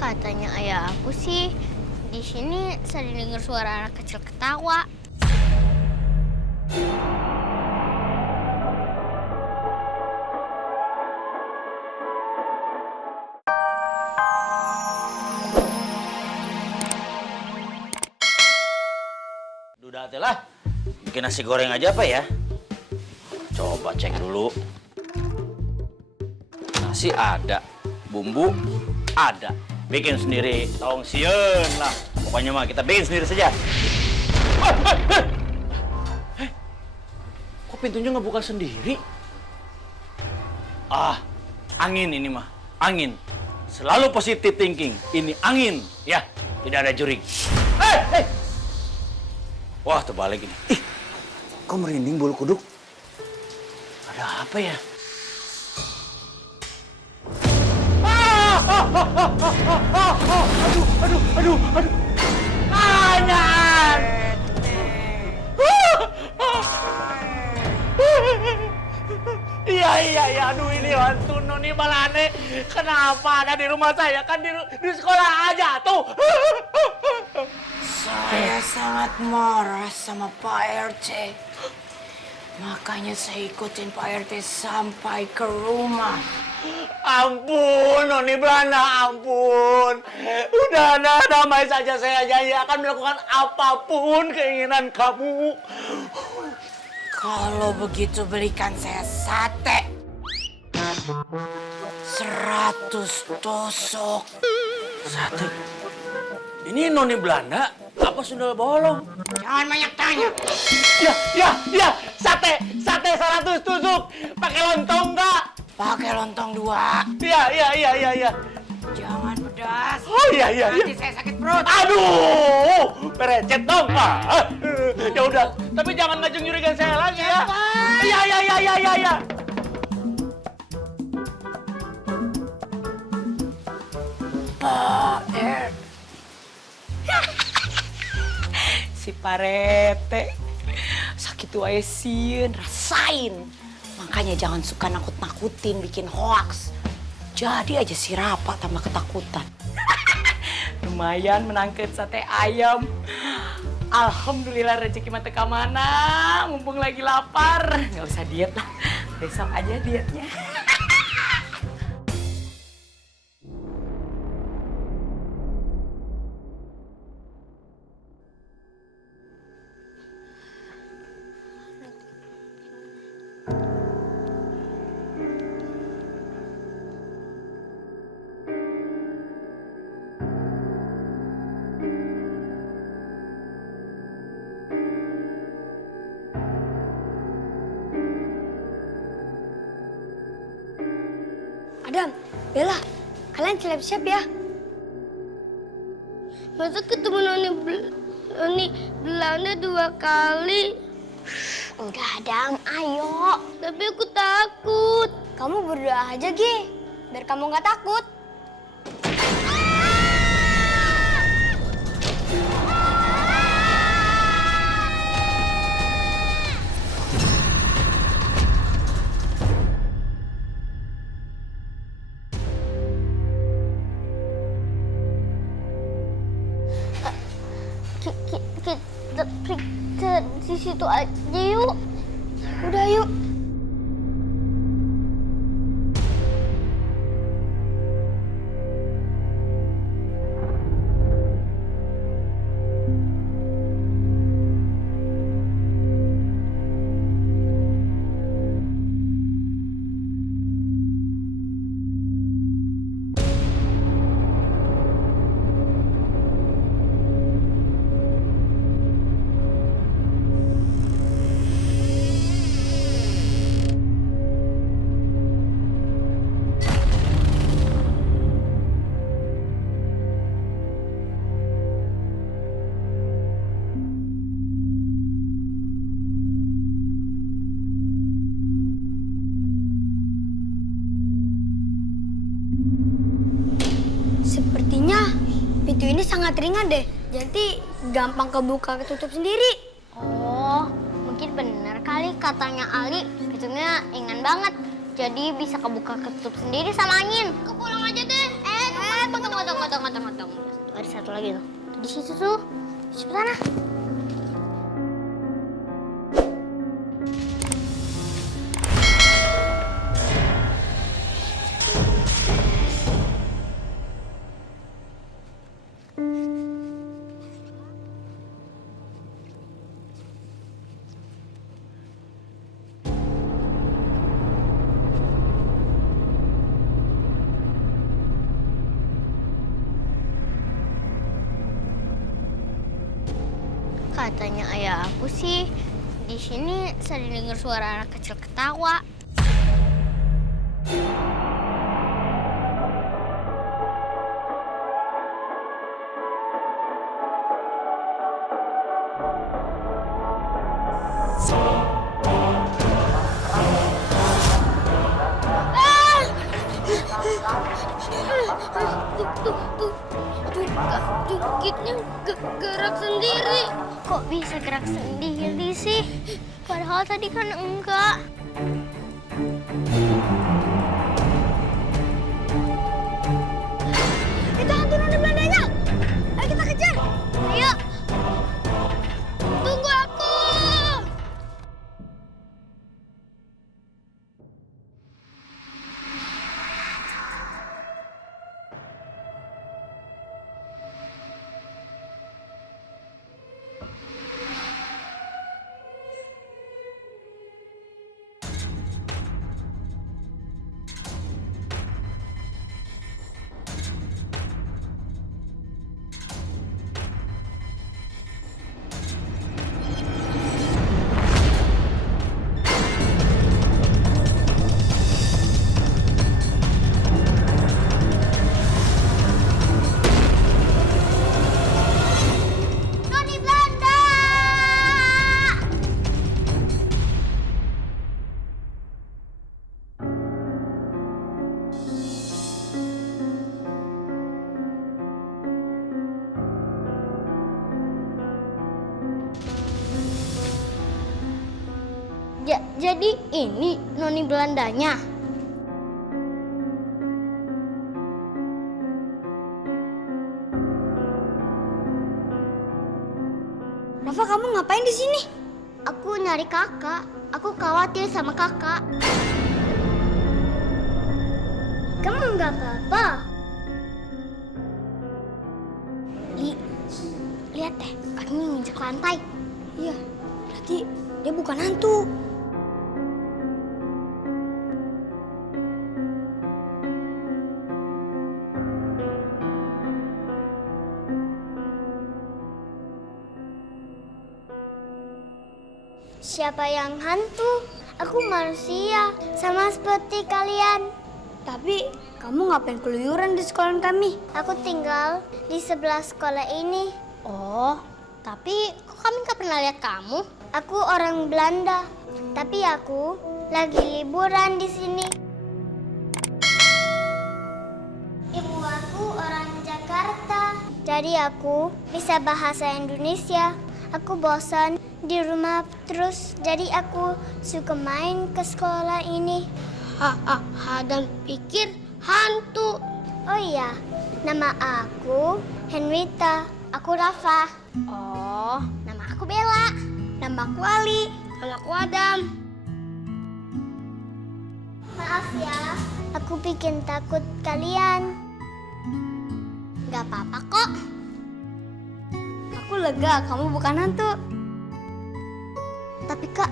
Katanya ayah aku sih, di sini sering dengar suara anak kecil ketawa. Udah lah, bikin nasi goreng aja apa ya? Coba cek dulu. Nasi ada, bumbu ada. Bikin sendiri, tolong sieun lah. Pokoknya mah kita bikin sendiri saja. Kok pintunya nggak buka sendiri? Ah, angin ini mah, angin. Selalu positive thinking. Ini angin, ya, tidak ada juring. Wah, terbalik ini. Ih, kok merinding bulu kuduk? Ada apa ya? Aduh. Anyan! Iya, aduh ini hantu Noni Balane. Kenapa ada di rumah saya? Kan di sekolah aja tuh. Saya sangat marah sama Pak RT. Makanya saya ikutin Pak RT sampai ke rumah. Ampun, Noni Belanda, ampun. Udah, damai saja, saya janji akan melakukan apapun keinginan kamu. Kalau begitu belikan saya sate. 100 tusuk. Sate? Ini Noni Belanda apa sundel bolong? Jangan banyak tanya. Ya, sate 100 tusuk. Pakai lontong nggak? Pakai lontong 2. Iya. Jangan pedas. Oh iya. Nanti saya sakit perut. Aduh, perecet dong. Ya udah, tapi jangan ngajung nyurigan saya lagi ya. Iya. Pak RT. Si Parete sakit wae sieun, rasain. Makanya jangan suka nakut-nakutin, bikin hoaks. Jadi aja si Rapa tambah ketakutan. Lumayan menangkep sate ayam. Alhamdulillah rezeki mah teu ka mana, mumpung lagi lapar. Nggak usah diet lah, besok aja dietnya. Adam, Bella, kalian siap-siap ya. Masa ketemu Noni Belanda 2 kali? Udah Adam, ayo. Tapi aku takut. Kamu berdoa aja, Gi. Biar kamu nggak takut. Kita periksa di situ aja yuk. Udah yuk. Sepertinya pintu ini sangat ringan deh. Jadi gampang kebuka ketutup sendiri. Oh, mungkin benar kali katanya Ali. Pintunya ringan banget. Jadi bisa kebuka ketutup sendiri sama angin. Aku pulang aja deh. Tunggu. satu lagi tuh. Di situ tuh. Cepetan ah. Katanya ayah aku sih, di sini sering dengar suara anak kecil ketawa. Jukitnya gerak sendiri. Kok bisa gerak sendiri sih? Padahal tadi kan enggak. Itu hantu noni Belandanya. Ayo kita kejar. Ayo. Tunggu aku. Noni Belanda. Jadi ini Noni Belandanya. Rafa, kamu ngapain di sini? Aku nyari kakak. Aku khawatir sama kakak. Kamu nggak apa-apa? Lihat deh, kakinya nginjek lantai. Iya, berarti dia bukan hantu. Siapa yang hantu? Aku manusia, sama seperti kalian. Tapi kamu ngapain keluyuran di sekolah kami? Aku tinggal di sebelah sekolah ini. Oh, tapi kok kami nggak pernah lihat kamu? Aku orang Belanda, tapi aku lagi liburan di sini. Ibu aku orang Jakarta, jadi aku bisa bahasa Indonesia. Aku bosan di rumah terus, jadi aku suka main ke sekolah ini. Adam pikir hantu. Oh iya, nama aku Henrita. Aku Rafa. Oh, nama aku Bella. Nama aku Ali. Nama aku Adam. Maaf ya, aku bikin takut kalian. Gak apa-apa kok. Aku lega, kamu bukan hantu. Tapi Kak,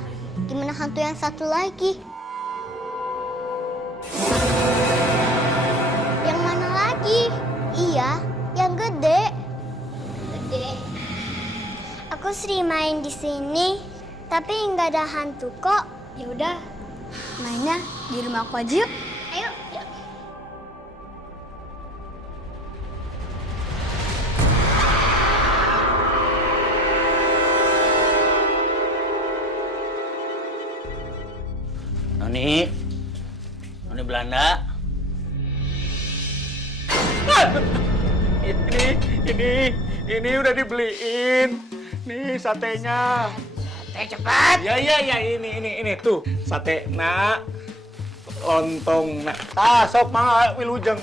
gimana hantu yang satu lagi? Yang mana lagi? Iya, yang gede. Gede. Aku sering main di sini, tapi nggak ada hantu kok. Ya udah, mainnya di rumah aku aja yuk. Ayo, yuk. Noni Belanda. Ini udah dibeliin. Nih satenya. Sate cepat. Ya ini tuh sate nak lontong nak. Sok mangga wilujeng.